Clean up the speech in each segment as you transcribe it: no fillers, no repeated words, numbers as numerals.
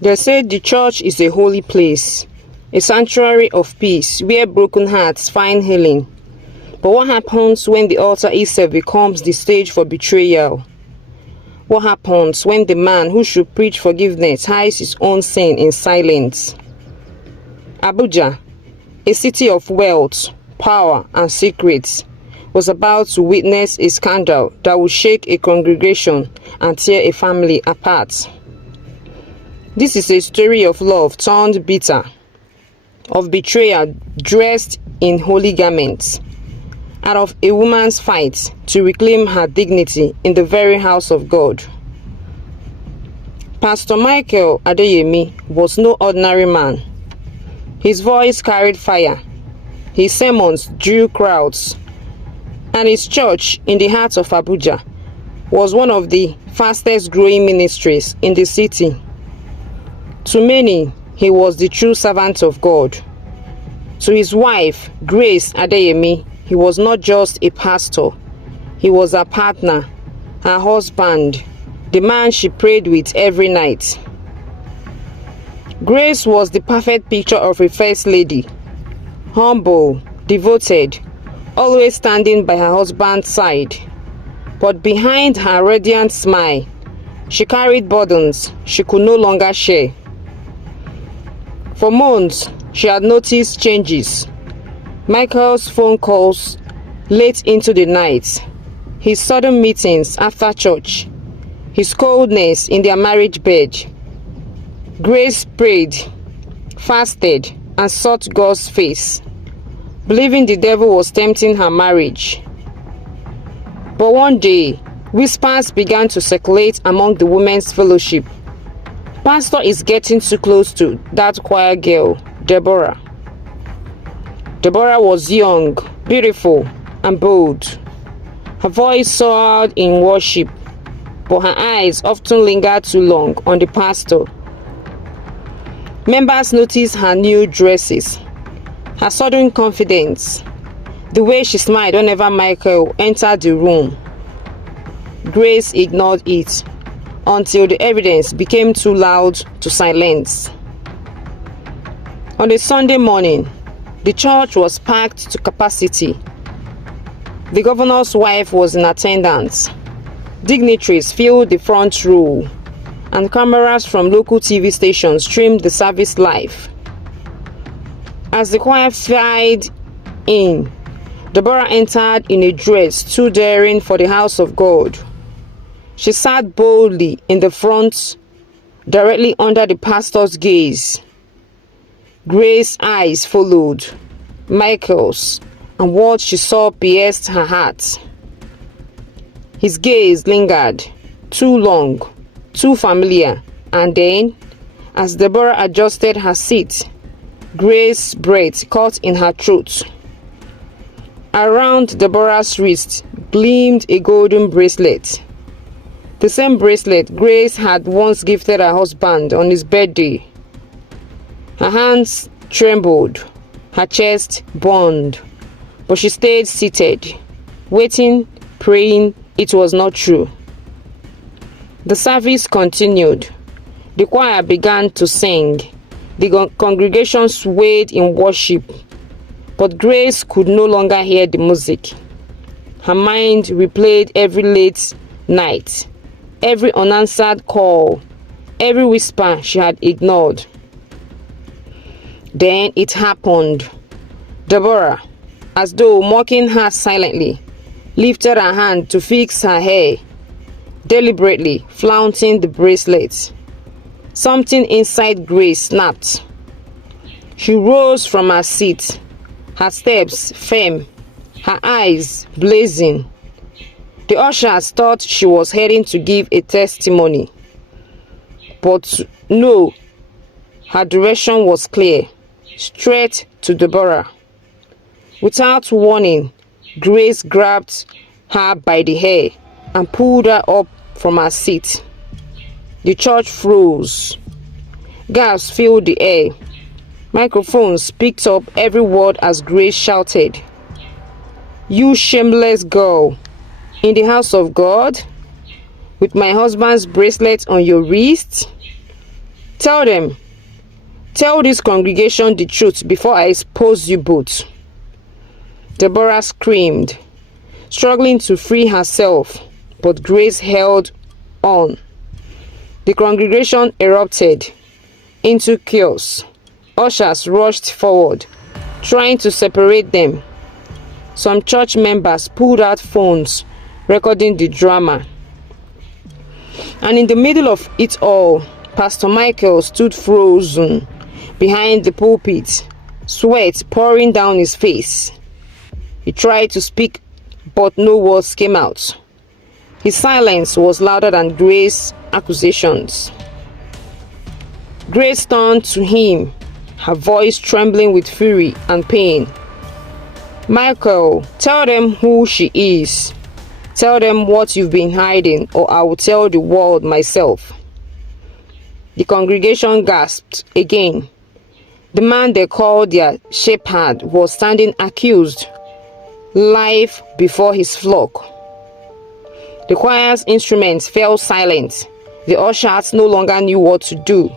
They say the church is a holy place, a sanctuary of peace where broken hearts find healing. But what happens when the altar itself becomes the stage for betrayal? What happens when the man who should preach forgiveness hides his own sin in silence? Abuja, a city of wealth, power, and secrets, was about to witness a scandal that would shake a congregation and tear a family apart. This is a story of love turned bitter, of betrayal dressed in holy garments, and of a woman's fight to reclaim her dignity in the very house of God. Pastor Michael Adeyemi was no ordinary man. His voice carried fire, his sermons drew crowds, and his church in the heart of Abuja was one of the fastest growing ministries in the city. To many, he was the true servant of God. To his wife, Grace Adeyemi, he was not just a pastor, he was a partner, her husband, the man she prayed with every night. Grace was the perfect picture of a first lady, humble, devoted, always standing by her husband's side. But behind her radiant smile, she carried burdens she could no longer share. For months, she had noticed changes. Michael's phone calls late into the night, his sudden meetings after church, his coldness in their marriage bed. Grace prayed, fasted, and sought God's face, believing the devil was tempting her marriage. But one day, whispers began to circulate among the women's fellowship. Pastor is getting too close to that choir girl, Deborah. Deborah was young, beautiful, and bold. Her voice soared in worship, but her eyes often lingered too long on the pastor. Members noticed her new dresses, her sudden confidence, the way she smiled whenever Michael entered the room. Grace ignored it until the evidence became too loud to silence. On a Sunday morning, the church was packed to capacity. The governor's wife was in attendance. Dignitaries filled the front row, and cameras from local TV stations streamed the service live. As the choir filed in, Deborah entered in a dress too daring for the house of God. She sat boldly in the front, directly under the pastor's gaze. Grace's eyes followed Michael's, and what she saw pierced her heart. His gaze lingered, too long, too familiar, and then, as Deborah adjusted her seat, Grace's breath caught in her throat. Around Deborah's wrist gleamed a golden bracelet. The same bracelet Grace had once gifted her husband on his birthday. Her hands trembled, her chest burned, but she stayed seated, waiting, praying it was not true. The service continued. The choir began to sing. The congregation swayed in worship, but Grace could no longer hear the music. Her mind replayed every late night, every unanswered call, every whisper she had ignored. Then it happened. Deborah, as though mocking her silently, lifted her hand to fix her hair, deliberately flaunting the bracelet. Something inside Grace snapped. She rose from her seat, her steps firm, her eyes blazing. The ushers thought she was heading to give a testimony. But no, her direction was clear, straight to Deborah. Without warning, Grace grabbed her by the hair and pulled her up from her seat. The church froze. Gasps filled the air. Microphones picked up every word as Grace shouted, "You shameless girl! In the house of God? With my husband's bracelet on your wrist?" Tell this congregation the truth before I expose you both." Deborah screamed, struggling to free herself, but Grace held on. The congregation erupted into chaos. Ushers rushed forward, trying to separate them. Some church members pulled out phones, recording the drama. And in the middle of it all, Pastor Michael stood frozen behind the pulpit, sweat pouring down his face. He tried to speak, but no words came out. His silence was louder than Grace's accusations. Grace turned to him, her voice trembling with fury and pain. "Michael, tell them who she is. Tell them what you've been hiding, or I will tell the world myself." The congregation gasped again. The man they called their shepherd was standing accused, live before his flock. The choir's instruments fell silent. The ushers no longer knew what to do.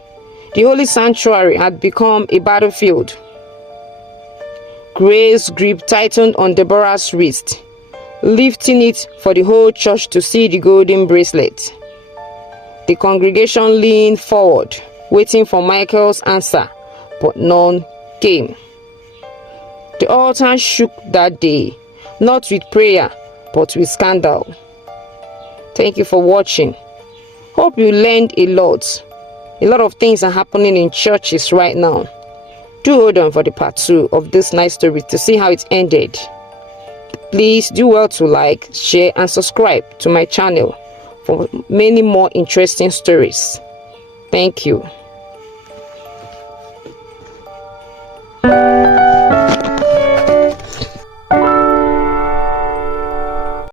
The holy sanctuary had become a battlefield. Grace's grip tightened on Deborah's wrist, lifting it for the whole church to see the golden bracelet. The congregation leaned forward, waiting for Michael's answer, but none came. The altar shook that day, not with prayer, but with scandal. Thank you for watching. Hope you learned a lot. A lot of things are happening in churches right now. Do hold on for the part 2 of this nice story to see how it ended. Please do well to like, share and subscribe to my channel for many more interesting stories. Thank you.